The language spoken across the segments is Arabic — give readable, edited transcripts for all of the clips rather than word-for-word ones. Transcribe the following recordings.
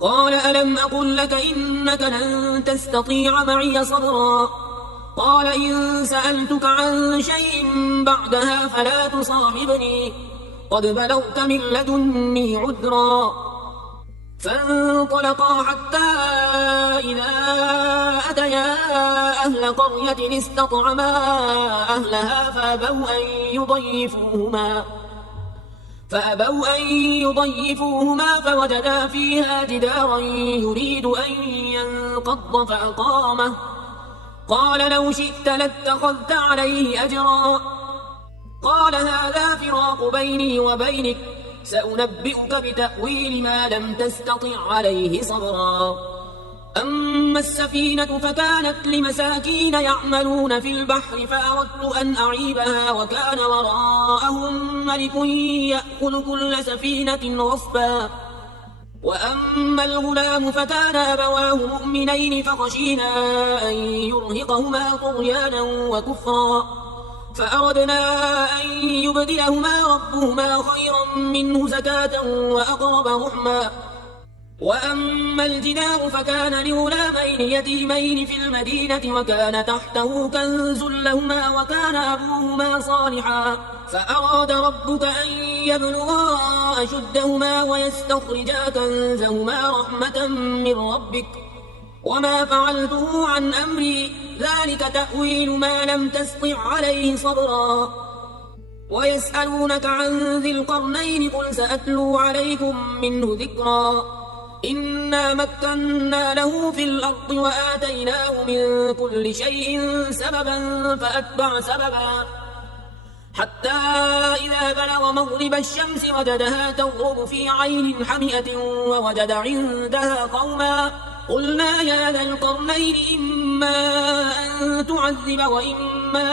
قال ألم أقل لك إنك لن تستطيع معي صبرا. قال إن سألتك عن شيء بعدها فلا تصاحبني، قد بلغت من لدني عذرا. فانطلقا حتى إذا أتيا أهل قرية استطعما أهلها فأبوا أن يضيفوهما فوجدا فيها جدارا يريد أن ينقض فأقامه. قال لو شئت لاتخذت عليه أجرا. قال هذا فراق بيني وبينك، سأنبئك بتأويل ما لم تستطع عليه صبرا. أما السفينة فكانت لمساكين يعملون في البحر فأردت أن أعيبها وكان وراءهم ملك يأخذ كل سفينة غصبا. وأما الغلام فكان أبواه مؤمنين فخشينا أن يرهقهما طغيانا وكفرا، فأردنا أن يبدلهما ربهما خيرا منه زكاة وأقرب رحما. وأما الجدار فكان لغلامين يتيمين في المدينة وكان تحته كنز لهما وكان أبوهما صالحا، فأراد ربك أن يبلغا أشدهما ويستخرجا كنزهما رحمة من ربك، وما فعلته عن أمري، ذلك تأويل ما لم تسطع عليه صبرا. ويسألونك عن ذي القرنين قل سأتلو عليكم منه ذكرا. إنا مكنا له في الأرض وآتيناه من كل شيء سببا فأتبع سببا، حتى إذا بلغ مغرب الشمس وجدها تغرب في عين حمئة ووجد عندها قوما. قلنا يا ذا القرنين إما أن تعذب وإما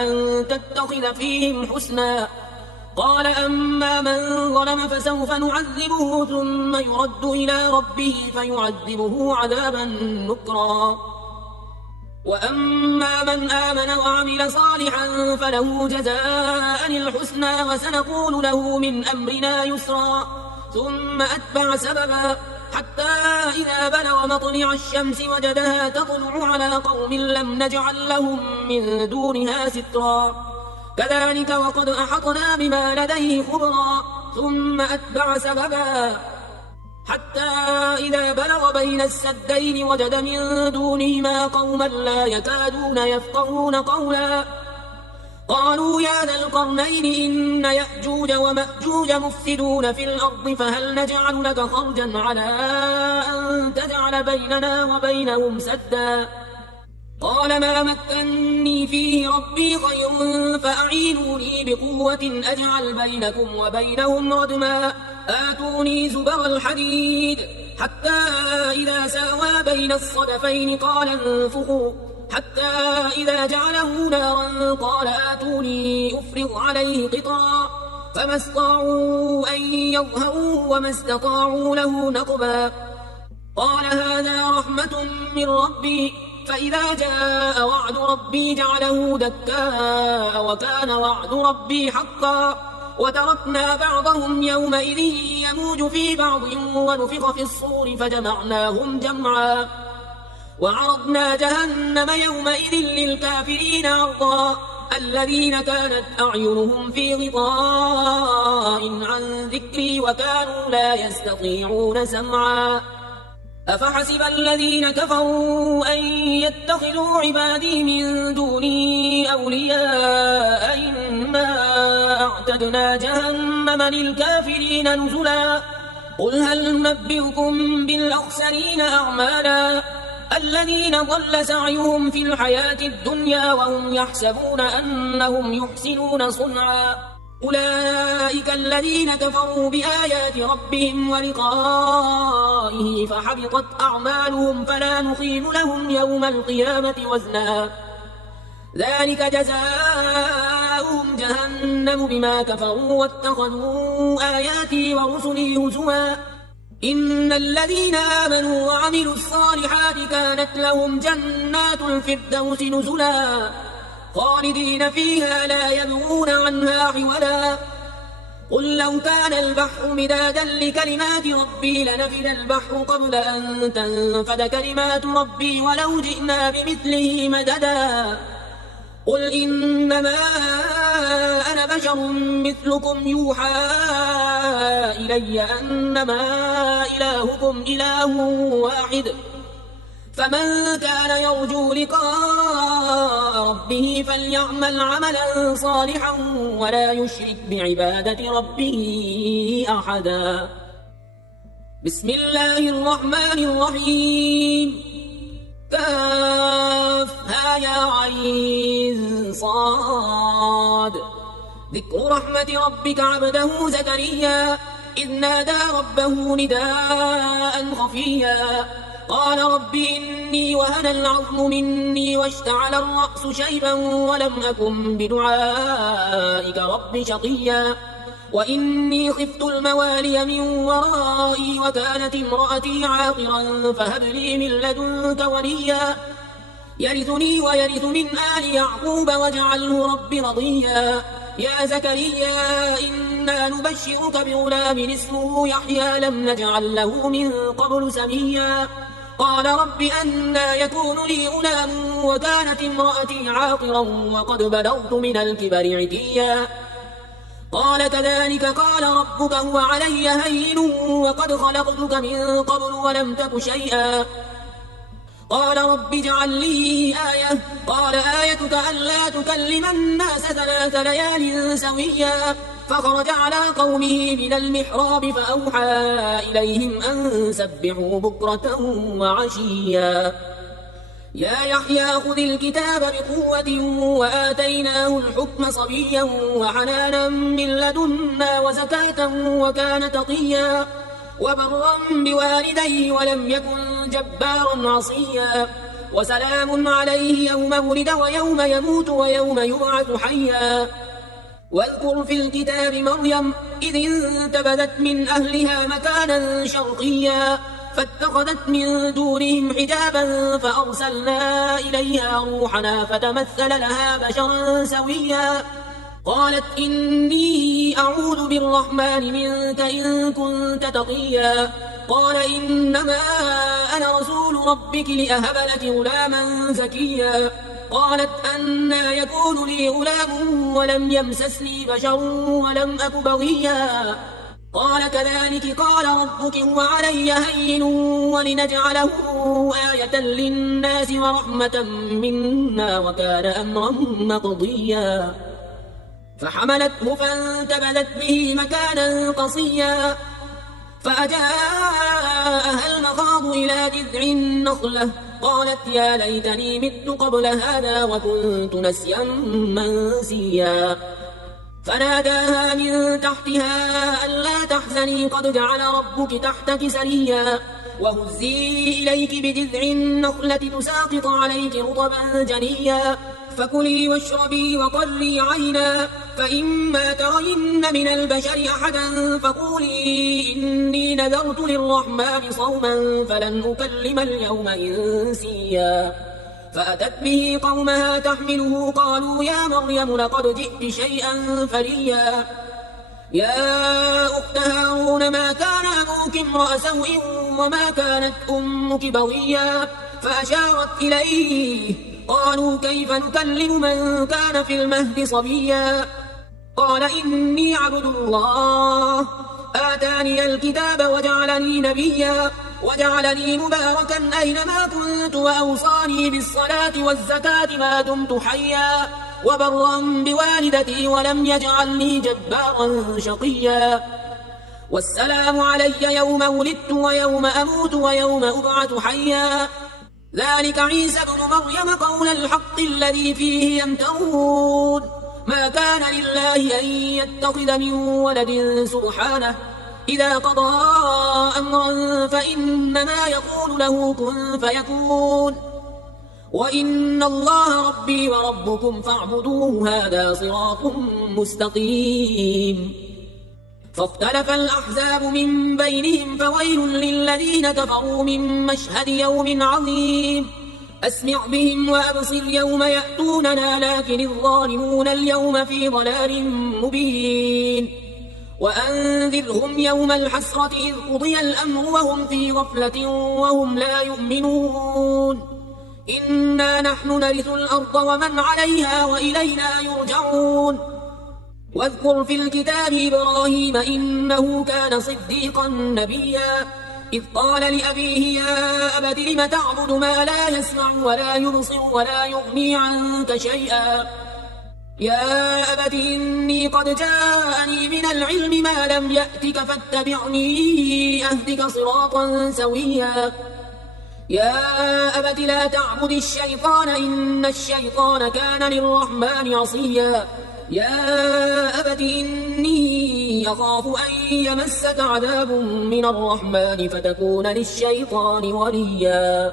أن تتخذ فيهم حسنا. قال أما من ظلم فسوف نعذبه ثم يرد إلى ربه فيعذبه عذابا نكرا. وأما من آمن وعمل صالحا فله جزاء الحسنى وسنقول له من أمرنا يسرا. ثم أتبع سببا حتى إذا بلغ مطلع الشمس وجدها تطلع على قوم لم نجعل لهم من دونها سترا. كذلك وقد أحطنا بما لديه خبرا. ثم أتبع سببا حتى إذا بلغ بين السدين وجد من دونهما قوما لا يكادون يفقهون قولا. قالوا يا ذا القرنين إن يأجوج ومأجوج مفسدون في الأرض فهل نجعل لك خرجا على أن تجعل بيننا وبينهم سدا. قال ما مكني فيه ربي خير فأعينوني بقوة أجعل بينكم وبينهم ردما. آتوني زبر الحديد حتى إذا ساوى بين الصدفين قال انفخوا، حتى إذا جعله نارا قال آتوني أفرغ عليه قطرا. فما استطاعوا أن يظهروا وما استطاعوا له نقبا. قال هذا رحمة من ربي، فإذا جاء وعد ربي جعله دكاء وكان وعد ربي حقا. وتركنا بعضهم يومئذ يموج في بعض ونفخ في الصور فجمعناهم جمعا. وعرضنا جهنم يومئذ للكافرين عرضا. الذين كانت أعينهم في غطاء عن ذكري وكانوا لا يستطيعون سمعا. أفحسب الذين كفروا أن يتخذوا عبادي من دوني أولياء إنا أعتدنا جهنم للكافرين نزلا. قل هل ننبئكم بالأخسرين أعمالا الذين ضل سعيهم في الحياة الدنيا وهم يحسبون أنهم يحسنون صنعا. أولئك الذين كفروا بآيات ربهم ولقائه فحبطت أعمالهم فلا نقيم لهم يوم القيامة وزنا. ذلك جزاؤهم جهنم بما كفروا واتخذوا آياتي ورسلي هزوا. إن الذين آمنوا وعملوا الصالحات كانت لهم جنات الفردوس نزلا خالدين فيها لا يبغون عنها حولا. قل لو كان البحر مدادا لكلمات ربي لنفد البحر قبل أن تنفد كلمات ربي ولو جئنا بمثله مددا قل إنما أنا بشر مثلكم يوحى إلي أنما إلهكم إله واحد فمن كان يرجو لقاء ربه فليعمل عملا صالحا ولا يشرك بعبادة ربه أحدا. بسم الله الرحمن الرحيم. كافها يا عين صاد. ذكر رحمة ربك عبده زكريا إذ نادى ربه نداء خفيا قال رب إني وهن العظم مني واشتعل الرأس شيبا ولم أكن بدعائك رب شقيا وإني خفت الموالي من ورائي وكانت امرأتي عاقرا فهب لي من لدنك وليا يرثني ويرث من آل يعقوب واجعله رب رضيا. يا زكريا إنا نبشرك بغلام اسمه يحيى لم نجعل له من قبل سميا قال رب أنى يكون لي غلام وكانت امرأتي عاقرا وقد بلغت من الكبر عتيا قال كذلك قال ربك هو علي هين وقد خلقتك من قبل ولم تك شيئا قال رب اجعل لي آية قال آيتك ألا تكلم الناس 3 ليال سويا فخرج على قومه من المحراب فأوحى إليهم أن سبحوا بكرة وعشيا يا يحيى خذ الكتاب بقوة وآتيناه الحكم صبيا وحنانا من لدنا وزكاة وكان تقيا وبرا بوالديه ولم يكن جبارا عصيا وسلام عليه يوم ولد ويوم يموت ويوم يبعث حيا واذكر في الكتاب مريم إذ انتبذت من أهلها مكانا شرقيا فاتخذت من دونهم حجابا فأرسلنا إليها روحنا فتمثل لها بشرا سويا قالت إني أعوذ بالرحمن منك إن كنت تقيا قال إنما أنا رسول ربك لأهب لك غلاما زكيا قالت أنى يكون لي غلام ولم يمسسني بشر ولم أك بغيا قال كذلك قال ربك هو علي هين ولنجعله آية للناس ورحمة منا وكان أمرا مقضيا فحملته فانتبذت به مكانا قصيا فأجاءها المخاض إلى جذع النخلة قالت يا ليتني مت قبل هذا وكنت نسيا منسيا فناداها من تحتها ألا تحزني قد جعل ربك تحتك سريا وهزي إليك بجذع النخلة تساقط عليك رطبا جنيا فكلي واشربي وقري عينا فإما ترين من البشر أحدا فقولي إني نذرت للرحمن صوما فلن أكلم اليوم إنسيا فأتت به قومها تحمله قالوا يا مريم لقد جئت شيئا فريا يا أخت هارون ما كان أبوك امرأ سوء وما كانت أمك بغيا فأشارت إليه قالوا كيف نكلم من كان في المهد صبيا قال إني عبد الله آتاني الكتاب وجعلني نبيا وجعلني مباركا أينما كنت وأوصاني بالصلاة والزكاة ما دمت حيا وبرا بوالدتي ولم يجعلني جبارا شقيا والسلام علي يوم ولدت ويوم أموت ويوم أبعث حيا ذلك عيسى بن مريم قول الحق الذي فيه يمترون ما كان لله أن يتخذ من ولد سبحانه إذا قضى أمرا فإنما يقول له كن فيكون وإن الله ربي وربكم فاعبدوه هذا صراط مستقيم فاختلف الأحزاب من بينهم فويل للذين كفروا من مشهد يوم عظيم أسمع بهم وأبصر يوم يأتوننا لكن الظالمون اليوم في ضلال مبين وأنذرهم يوم الحسرة إذ قضي الأمر وهم في غفلة وهم لا يؤمنون إنا نحن نرث الأرض ومن عليها وإلينا يرجعون واذكر في الكتاب إبراهيم إنه كان صديقا نبيا إذ قال لأبيه يا أبت لم تعبد ما لا يسمع ولا يبصر ولا يغني عنك شيئا يا أبت إني قد جاءني من العلم ما لم يأتك فاتبعني أهدك صراطا سويا يا أبت لا تعبد الشيطان إن الشيطان كان للرحمن عصيا يا أبت إني أخاف أن يمسك عذاب من الرحمن فتكون للشيطان وليا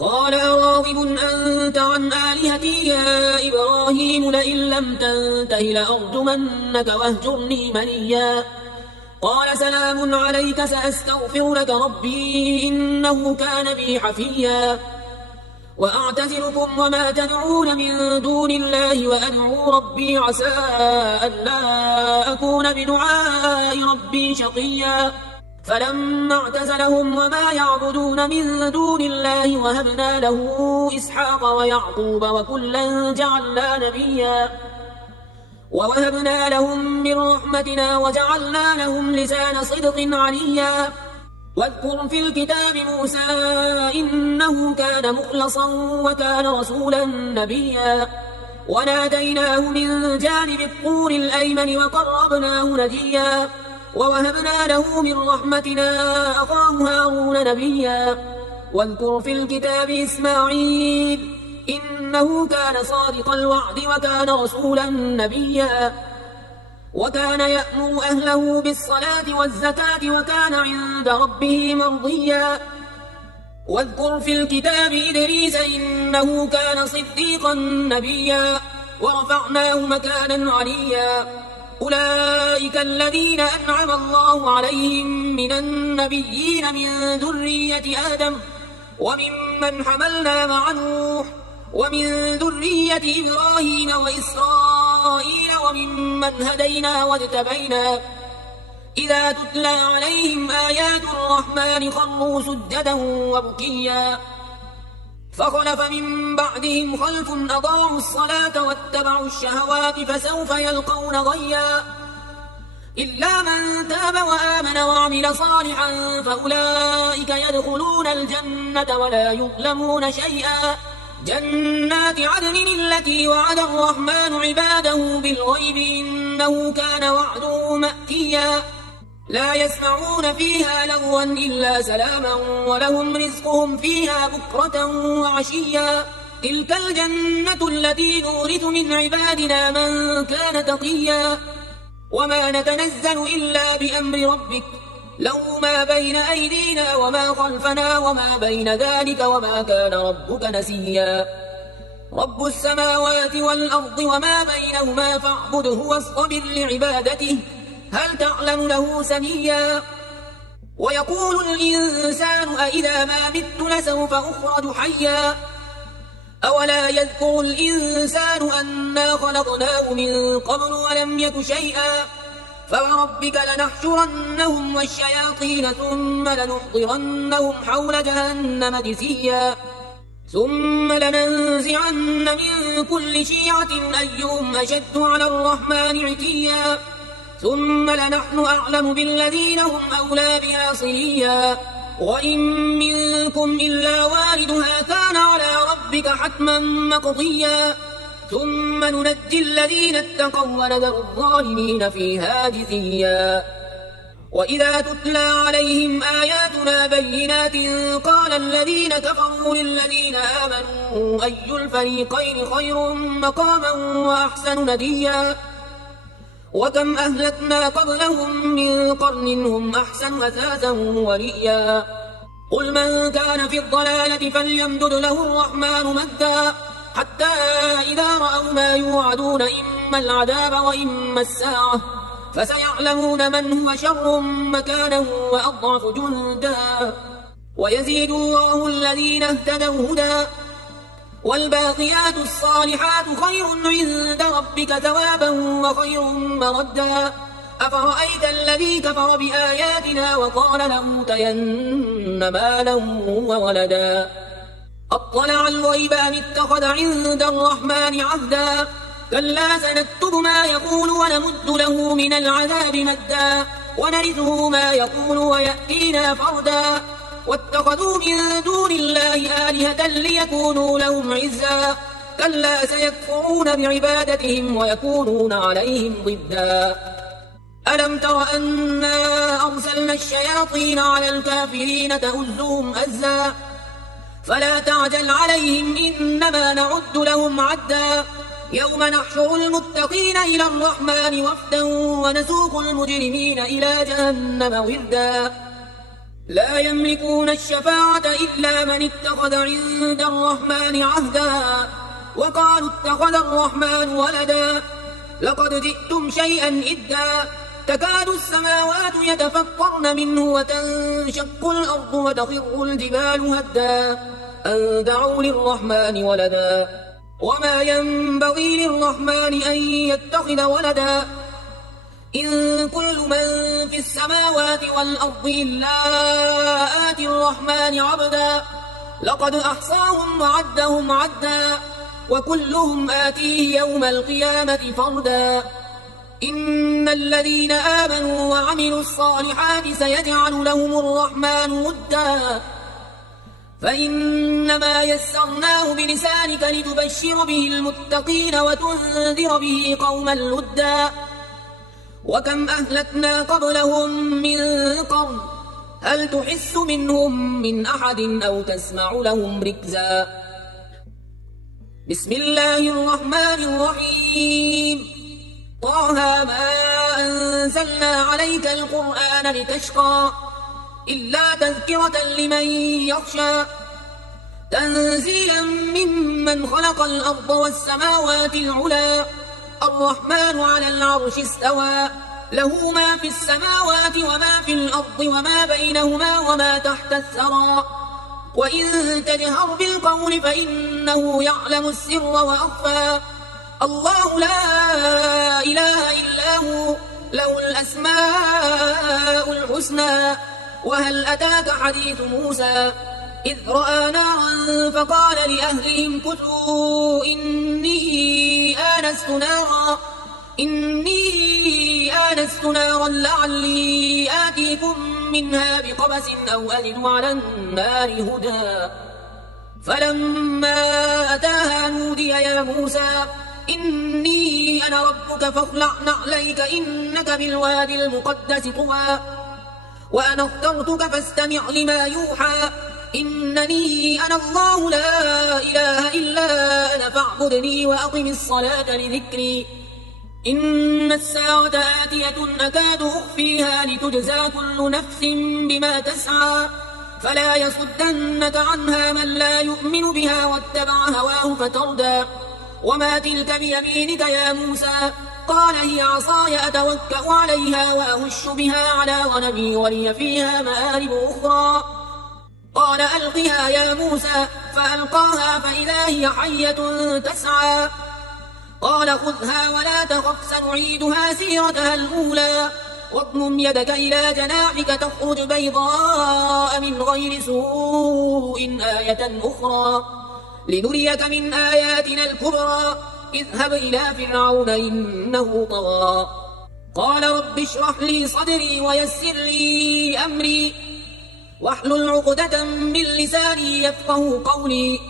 قال أراغب أنت عن آلهتي يا إبراهيم لئن لم تنته لأرجمنك واهجرني مليا قال سلام عليك سأستغفر لك ربي إنه كان بي حفيا وأعتزلكم وما تدعون من دون الله وأدعو ربي عسى ألا أكون بدعاء ربي شقيا فلما اعتزلهم وما يعبدون من دون الله وهبنا له إسحاق ويعقوب وكلا جعلنا نبيا ووهبنا لهم من رحمتنا وجعلنا لهم لسان صدق عليا واذكر في الكتاب موسى إنه كان مخلصا وكان رسولا نبيا وناديناه من جانب الطور الأيمن وقربناه نجيا ووهبنا له من رحمتنا أخاه هارون نبيا واذكر في الكتاب إسماعيل إنه كان صادق الوعد وكان رسولا نبيا وكان يأمر أهله بالصلاة والزكاة وكان عند ربه مرضيا واذكر في الكتاب إدريس إنه كان صديقا نبيا ورفعناه مكانا عليا أولئك الذين أنعم الله عليهم من النبيين من ذرية آدم وممن حملنا مع نوح ومن ذرية إبراهيم وإسرائيل وممن هدينا واجتبينا إذا تتلى عليهم آيات الرحمن خروا سجدا وبكيا فخلف من بعدهم خلف أضاعوا الصلاة واتبعوا الشهوات فسوف يلقون غيا إلا من تاب وآمن وعمل صالحا فأولئك يدخلون الجنة ولا يظلمون شيئا جنات عدن التي وعد الرحمن عباده بالغيب إنه كان وعده مأتيا لا يسمعون فيها لغوا إلا سلاما ولهم رزقهم فيها بكرة وعشيا تلك الجنة التي نورث من عبادنا من كان تقيا وما نتنزل إلا بأمر ربك له ما بين أيدينا وما خلفنا وما بين ذلك وما كان ربك نسيا رب السماوات والأرض وما بينهما فاعبده واصطبر لعبادته هل تعلم له سميا ويقول الإنسان أإذا ما مت لسوف أخرج حيا أولا يذكر الإنسان أنا خلقناه من قبل ولم يك شيئا فوربك لنحشرنهم والشياطين ثم لنحضرنهم حول جهنم جثيا ثم لننزعن من كل شيعة أيهم أشد على الرحمن عتيا ثم لنحن أعلم بالذين هم أولى بها صليا وإن منكم إلا واردها كان على ربك حتما مقضيا ثم ننجي الذين اتقوا ونذر الظالمين فيها جثيا وإذا تتلى عليهم آياتنا بينات قال الذين كفروا للذين آمنوا أي الفريقين خير مقاما وأحسن نديا وكم أهلكنا قبلهم من قرن هم أحسن أثاثا ورئيا قل من كان في الضلالة فليمدد له الرحمن مدا حتى إذا رأوا ما يوعدون إما العذاب وإما الساعة فسيعلمون من هو شر مكانا وأضعف جندا ويزيد الله الذين اهتدوا هدى والباقيات الصالحات خير عند ربك ثوابا وخير مردا أفرأيت الذي كفر بآياتنا وقال لأوتين مالا وولدا أطلع الغيب أم اتخذ عند الرحمن عهدا كلا سنكتب ما يقول ونمد له من العذاب مدا ونرثه ما يقول ويأتينا فردا واتخذوا من دون الله آلهة ليكونوا لهم عزا كلا سيكفرون بعبادتهم ويكونون عليهم ضدا ألم تر أنا أرسلنا الشياطين على الكافرين تؤزهم أزا فلا تعجل عليهم إنما نعد لهم عدا يوم نحشر المتقين إلى الرحمن وفدا ونسوق المجرمين إلى جهنم وردا لا يملكون الشفاعة إلا من اتخذ عند الرحمن عهدا وقالوا اتخذ الرحمن ولدا لقد جئتم شيئا إدا تكاد السماوات يتفطرن منه وتنشق الأرض وتخر الجبال هدا أن دعوا للرحمن ولدا وما ينبغي للرحمن أن يتخذ ولدا إن كل من في السماوات والأرض إلا آتي الرحمن عبدا لقد أحصاهم وعدهم عدا وكلهم آتيه يوم القيامة فردا إن الذين آمنوا وعملوا الصالحات سيجعل لهم الرحمن ودا فإنما يسرناه بلسانك لتبشر به المتقين وتنذر به قوما لدا وكم أهلكنا قبلهم من قرن هل تحس منهم من أحد أو تسمع لهم ركزا بسم الله الرحمن الرحيم طه ما أنزلنا عليك القرآن لتشقى إلا تذكرة لمن يخشى تنزيلا ممن خلق الأرض والسماوات العلى الرحمن على العرش استوى له ما في السماوات وما في الأرض وما بينهما وما تحت الثرى وإن تجهر بالقول فإنه يعلم السر وأخفى الله لا إله إلا هو له الأسماء الحسنى وهل أتاك حديث موسى إذ رأى نارا فقال لأهلهم كثوا إني آنست نارا لعلي آتيكم منها بقبس أو أجد على النار هدى فلما أتاها نودي يا موسى إني أنا ربك فاخلع نعليك إنك بالواد المقدس طوى وأنا اخترتك فاستمع لما يوحى إنني أنا الله لا إله إلا أنا فاعبدني وأقم الصلاة لذكري إن الساعة آتية أكاد أخفيها لتجزى كل نفس بما تسعى فلا يصدنك عنها من لا يؤمن بها واتبع هواه فتردى وما تلك بيمينك يا موسى قال هي عصاي أتوكأ عليها وأهش بها على غنمي ولي فيها مآرب أخرى قال ألقها يا موسى فألقاها فإذا هي حية تسعى قال خذها ولا تخف سنعيدها سيرتها الأولى واضمم يدك إلى جناحك تخرج بيضاء من غير سوء آية أخرى لنريك من آياتنا الكبرى اذهب إلى فرعون إنه طغى قال رب اشرح لي صدري ويسر لي أمري واحلل عقدة من لساني يفقه قولي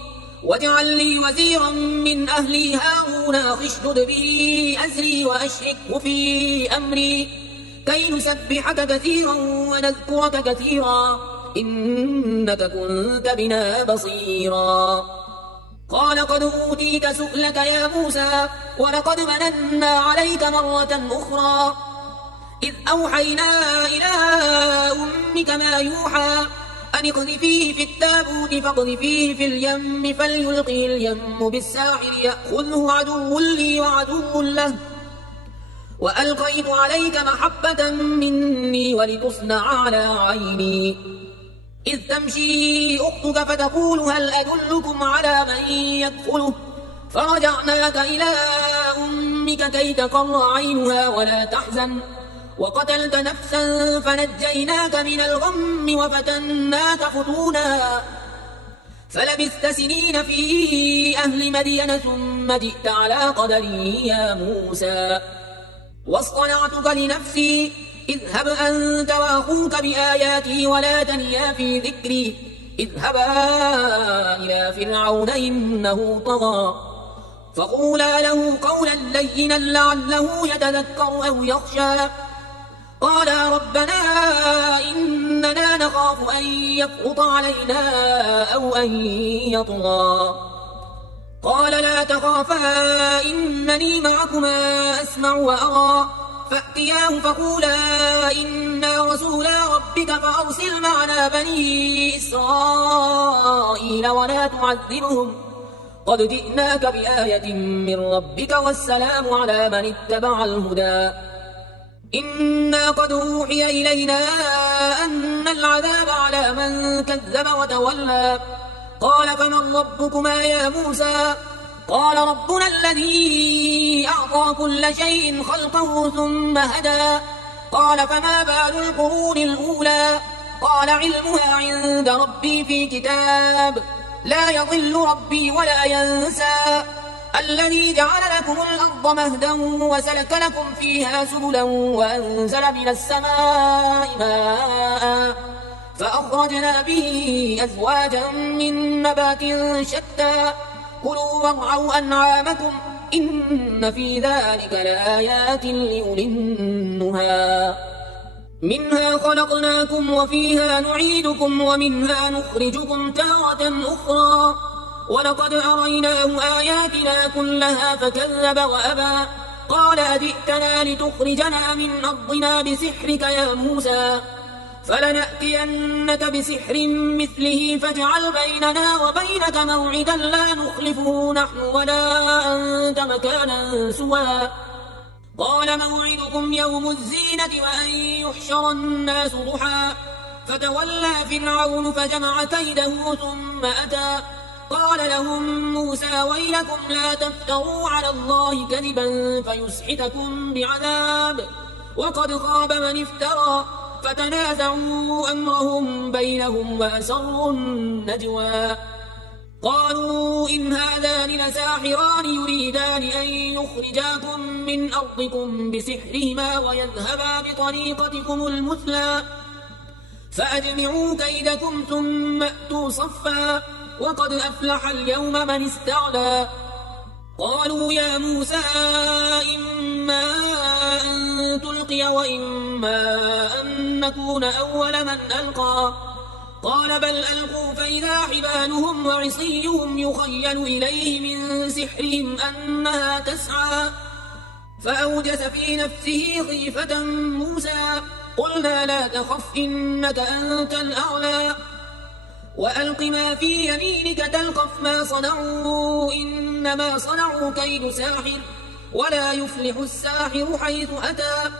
واجعل لي وزيرا من أهلي هارون اشدد به أزري وأشركه في أمري كي نسبحك كثيرا ونذكرك كثيرا إنك كنت بنا بصيرا قال قد أوتيت سؤلك يا موسى ولقد مننا عليك مرة أخرى إذ أوحينا إلى أمك ما يوحى أن اقذفيه في التابوت فاقذفيه في اليم فليلقه اليم بالساحل يأخذه عدو لي وعدو له وألقيت عليك محبة مني ولتصنع على عيني إذ تمشي أختك فتقول هل أدلكم على من يكفله فرجعناك إلى أمك كي تقر عينها ولا تحزن وقتلت نفسا فنجيناك من الغم وفتناك فتونا فلبثت سنين في أهل مدين ثم جئت على قدري يا موسى واصطنعتك لنفسي اذهب أنت وأخوك بآياتي ولا تنيا في ذكري اذهبا إلى فرعون إنه طغى فقولا له قولا لينا لعله يتذكر أو يخشى قالا ربنا إننا نخاف أن يفرط علينا أو أن يطغى قال لا تخافا إنني معكما أسمع وأرى فأتياه فقولا إنا رسولا ربك فأرسل معنا بني إسرائيل ولا تعذبهم قد جئناك بآية من ربك والسلام على من اتبع الهدى إنا قد أوحي إلينا أن العذاب على من كذب وتولى قال فمن ربكما يا موسى قال ربنا الذي أعطى كل شيء خلقه ثم هدى قال فما بال القرون الأولى قال علمها عند ربي في كتاب لا يضل ربي ولا ينسى الذي جعل لكم الأرض مهدا وسلك لكم فيها سبلا وأنزل من السماء ماء فأخرجنا به أزواجا من نبات شتى كلوا وارعوا أنعامكم إن في ذلك لآيات لأولي النهى منها خلقناكم وفيها نعيدكم ومنها نخرجكم تارة أخرى ولقد أريناه آياتنا كلها فكذب وأبى قال أجئتنا لتخرجنا من أرضنا بسحرك يا موسى فلنأتينك بسحر مثله فاجعل بيننا وبينك موعدا لا نخلفه نحن ولا أنت مكانا سوى قال موعدكم يوم الزينة وأن يحشر الناس ضحى فتولى فرعون فجمع كيده ثم أتى قال لهم موسى ويلكم لا تفتروا على الله كذبا فيسحتكم بعذاب وقد خاب من افترى فتنازعوا أمرهم بينهم وأسروا النجوى قالوا إن هذان لساحران يريدان أن يخرجاكم من أرضكم بسحرهما ويذهبا بطريقتكم المثلى فأجمعوا كيدكم ثم أتوا صفا وقد أفلح اليوم من استعلى قالوا يا موسى إما أن تلقي وإما أن نكون أول من ألقى قال بل ألقوا فإذا حبالهم وعصيهم يخيل إليه من سحرهم أنها تسعى فأوجس في نفسه خيفة موسى قلنا لا تخف إنك أنت الأعلى وألق ما في يمينك تلقف ما صنعوا إنما صنعوا كيد ساحر ولا يفلح الساحر حيث أتى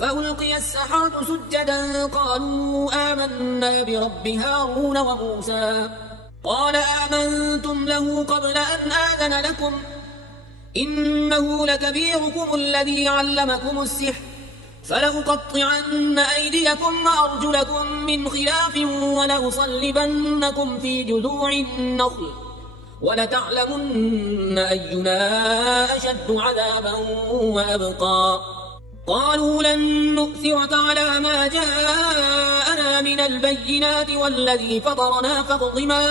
فألقي السحرة سجدا قالوا آمنا برب هارون وموسى قال آمنتم له قبل أن آذن لكم إنه لكبيركم الذي علمكم السحر فلأقطعن أيديكم وأرجلكم من خلاف ولأصلبنكم في جذوع النخل ولتعلمن أينا أشد عذابا وأبقى قالوا لن نؤثرك على ما جاءنا من البينات والذي فطرنا فاقض ما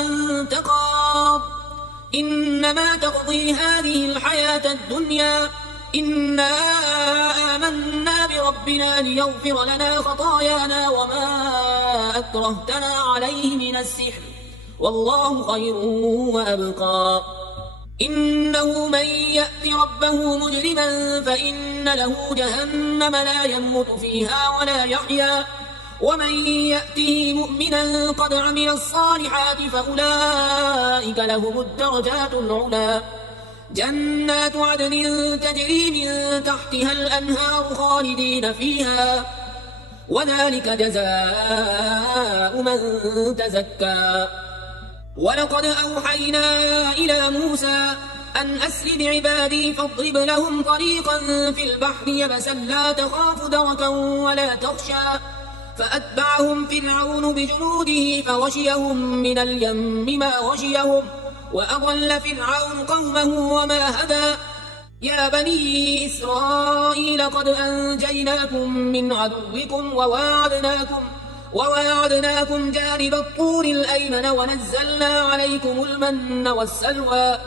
أنت قاض إنما تقضي هذه الحياة الدنيا إنا آمنا بربنا ليغفر لنا خطايانا وما أكرهتنا عليه من السحر والله خير وأبقى إنه من يأت ربه مجرما فإن له جهنم لا يموت فيها ولا يحيا ومن يأته مؤمنا قد عمل الصالحات فأولئك لهم الدرجات العلى جنات عدن تجري من تحتها الأنهار خالدين فيها وذلك جزاء من تزكى ولقد أوحينا إلى موسى أن أسر بعبادي فاضرب لهم طريقا في البحر يبسا لا تخاف دركا ولا تخشى فأتبعهم فرعون بجنوده فغشيهم من اليم ما غشيهم وأضل فرعون قومه وما هدى يا بني إسرائيل قد أنجيناكم من عدوكم وواعدناكم جانب الطور الأيمن ونزلنا عليكم المن والسلوى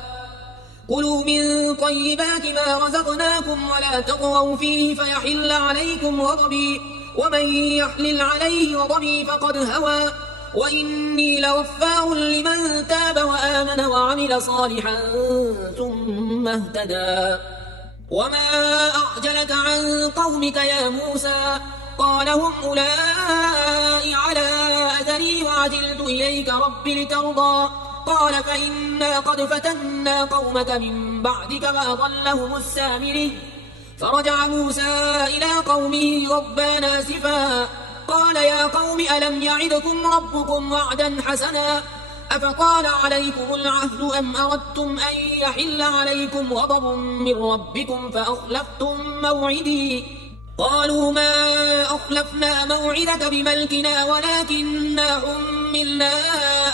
كلوا من طيبات ما رزقناكم ولا تطغوا فيه فيحل عليكم غضبي ومن يحلل عليه غضبي فقد هوى وإني لغفار لمن تاب وآمن وعمل صالحا ثم اهتدى وما أعجلك عن قومك يا موسى قال هم أولئك على أثري وعجلت إليك رب لترضى قال فإنا قد فتنا قومك من بعدك وأضلهم السامري فرجع موسى إلى قومه غضبان آسفا قال يا قوم ألم يعدكم ربكم وعدا حسنا أفطال عليكم العهد أم أردتم أن يحل عليكم غضب من ربكم فأخلفتم موعدي قالوا ما أخلفنا موعدك بملكنا ولكننا حملنا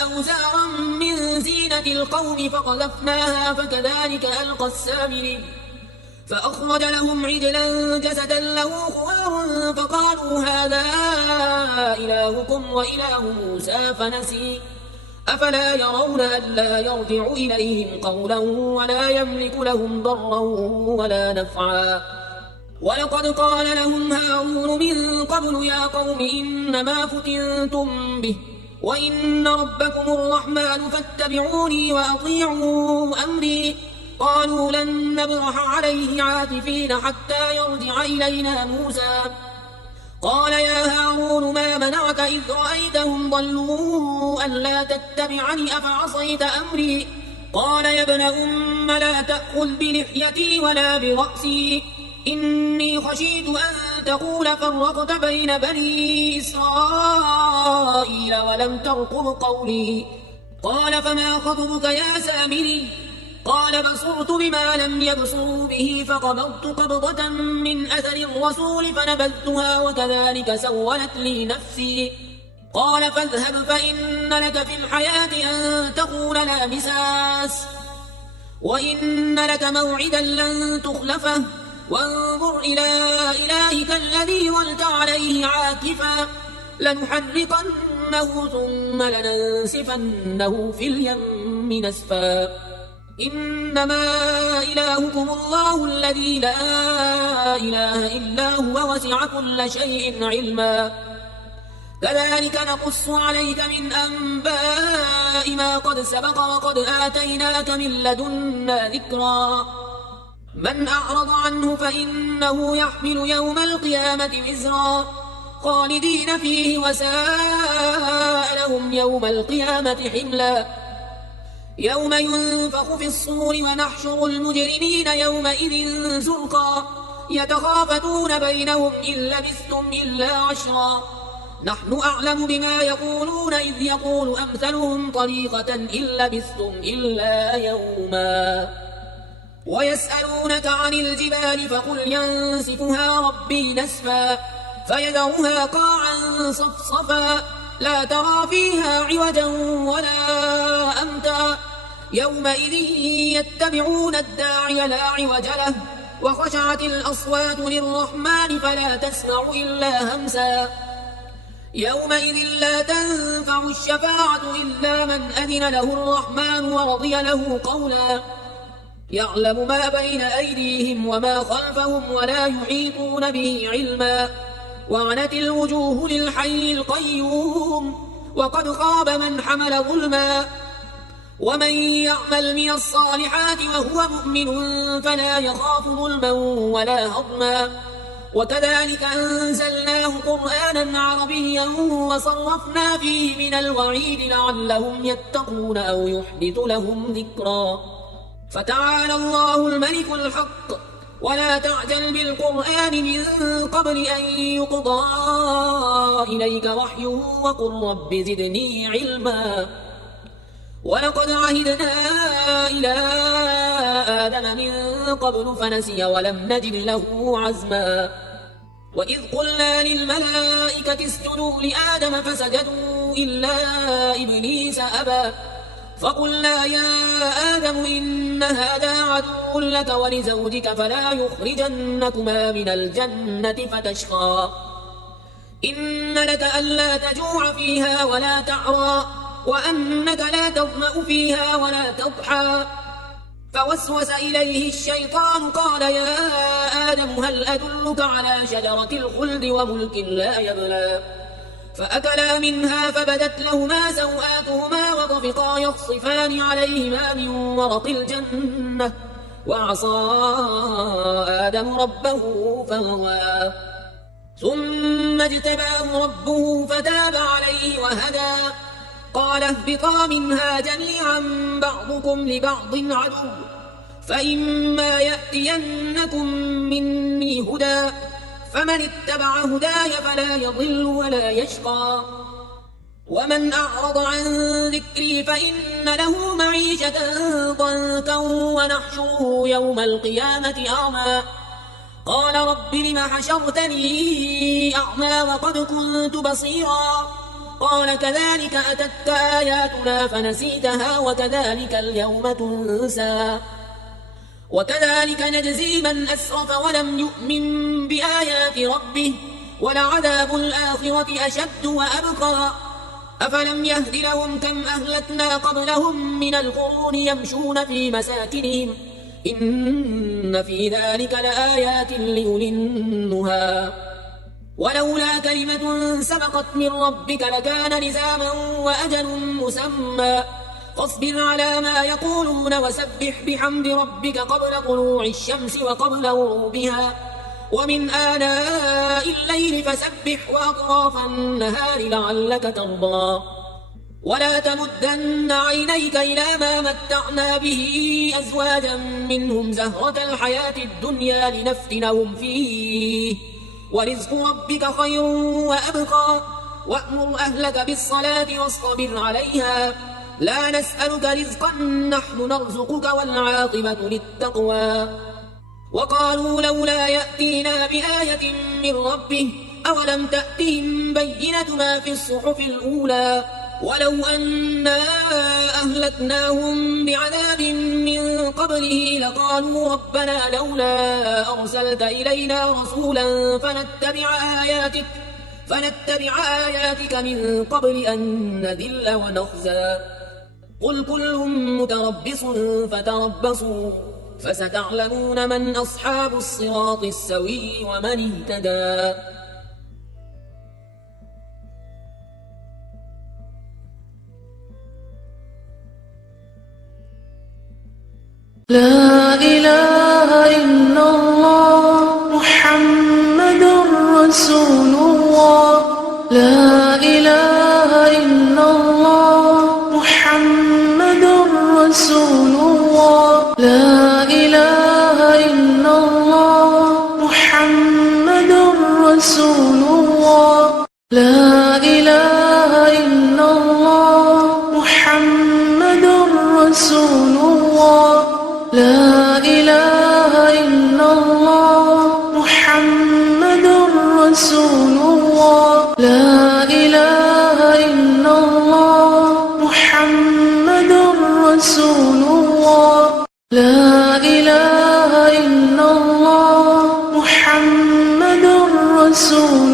أوزارا من زينة القوم فقذفناها فكذلك ألقى السامري فأخرج لهم عجلا جسدا له خوار فقالوا هذا إلهكم وإله موسى فنسي أفلا يرون ألا يرجع إليهم قولا ولا يملك لهم ضرا ولا نفعا ولقد قال لهم هارون من قبل يا قوم إنما فتنتم به وإن ربكم الرحمن فاتبعوني وأطيعوا أمري قالوا لن نبرح عليه عاكفين حتى يرجع إلينا موسى قال يا هارون ما منعك إذ رأيتهم ضلوا ألا تتبعني أفعصيت أمري قال يا ابن أم لا تأخذ بلحيتي ولا برأسي إني خشيت أن تقول فرقت بين بني إسرائيل ولم ترقب قولي قال فما خطبك يا سامري قال بصرت بما لم يبصروا به فقبضت قبضة من أثر الرسول فنبذتها وكذلك سولت لي نفسي قال فاذهب فإن لك في الحياة أن تقول لا مساس وإن لك موعدا لن تخلفه وانظر إلى إلهك الذي ظلت عليه عاكفا لنحرقنه ثم لننسفنه في اليم نسفا إنما إلهكم الله الذي لا إله إلا هو وسع كل شيء علما كذلك نقص عليك من أنباء ما قد سبق وقد آتيناك من لدنا ذكرا من أعرض عنه فإنه يحمل يوم القيامة وزرا خالدين فيه وساء لهم يوم القيامة حملا يوم ينفخ في الصور ونحشر المجرمين يومئذ زرقا يتخافتون بينهم إن لبثتم إلا عشرا نحن أعلم بما يقولون إذ يقول أمثلهم طريقة إن لبثتم إلا يوما ويسألونك عن الجبال فقل ينسفها ربي نسفا فيذرها قاعا صفصفا لا ترى فيها عوجا ولا أمتا يومئذ يتبعون الداعي لا عوج له وخشعت الأصوات للرحمن فلا تسمع إلا همسا يومئذ لا تنفع الشفاعة إلا من أذن له الرحمن ورضي له قولا يعلم ما بين أيديهم وما خلفهم ولا يحيطون به علما وعنت الوجوه للحي القيوم وقد خاب من حمل ظلما ومن يعمل من الصالحات وهو مؤمن فلا يخاف ظلما ولا هضما وكذلك أنزلناه قرآنا عربيا وصرفنا فيه من الوعيد لعلهم يتقون أو يحدث لهم ذكرا فتعالى الله الملك الحق ولا تعجل بالقرآن من قبل أن يقضى إليك وحيه وقل رب زدني علما ولقد عهدنا إلى آدم من قبل فنسي ولم نجد له عزما وإذ قلنا للملائكة اسجدوا لآدم فسجدوا إلا إبليس أبى فقلنا يا آدم إن هذا عدو لك ولزوجك فلا يخرجنكما من الجنة فتشقى إن لك ألا تجوع فيها ولا تعرى وأنك لا تظمأ فيها ولا تضحى فوسوس إليه الشيطان قال يا آدم هل أدلك على شجرة الخلد وملك لا يبلى فأكلا منها فبدت لهما سوآتهما وطفقا يخصفان عليهما من ورق الجنة وعصى آدم ربه فغوى ثم اجتباه ربه فتاب عليه وهدى قال اهبطا منها جميعا بعضكم لبعض عدو فإما يأتينكم مني هدى فمن اتبع هداي فلا يضل ولا يشقى ومن أعرض عن ذكري فإن له معيشة ضنكا ونحشره يوم القيامة أعمى قال رب لم حشرتني أعمى وقد كنت بصيرا قال كذلك أتتك آياتنا فنسيتها وكذلك اليوم تنسى وكذلك نجزي من أسرف ولم يؤمن بآيات ربه ولعذاب الآخرة أشد وأبقى أفلم يهد لهم كم أهلكنا قبلهم من القرون يمشون في مساكنهم إن في ذلك لآيات لأولي النهى ولولا كلمة سبقت من ربك لكان لزاما وأجل مسمى فاصبر على ما يقولون وسبح بحمد ربك قبل طلوع الشمس وقبل غروبها ومن آناء الليل فسبح وأطراف النهار لعلك ترضى ولا تمدن عينيك إلى ما متعنا به أزواجا منهم زهرة الحياة الدنيا لنفتنهم فيه ورزق ربك خير وأبقى وأمر أهلك بالصلاة واصطبر عليها لا نسألك رزقا نحن نرزقك والعاقبة للتقوى وقالوا لولا يأتينا بآية من ربه أولم تأتهم بينة ما في الصحف الأولى ولو أنا أهلكناهم بعذاب من قبله لقالوا ربنا لولا أرسلت إلينا رسولا فنتبع آياتك من قبل أن نذل ونخزى قل كل متربص فتربصوا فستعلمون من أصحاب الصراط السوي ومن اهتدى لا إله إلا الله محمد رسول الله لا إله إلا الله محمد رسول الله لا إله إلا الله محمد رسول الله لا إله إلا الله محمد رسول الله لا إله إلا الله محمد رسول الله لا إله إلا الله محمد رسول الله لا إله إلا الله محمد رسول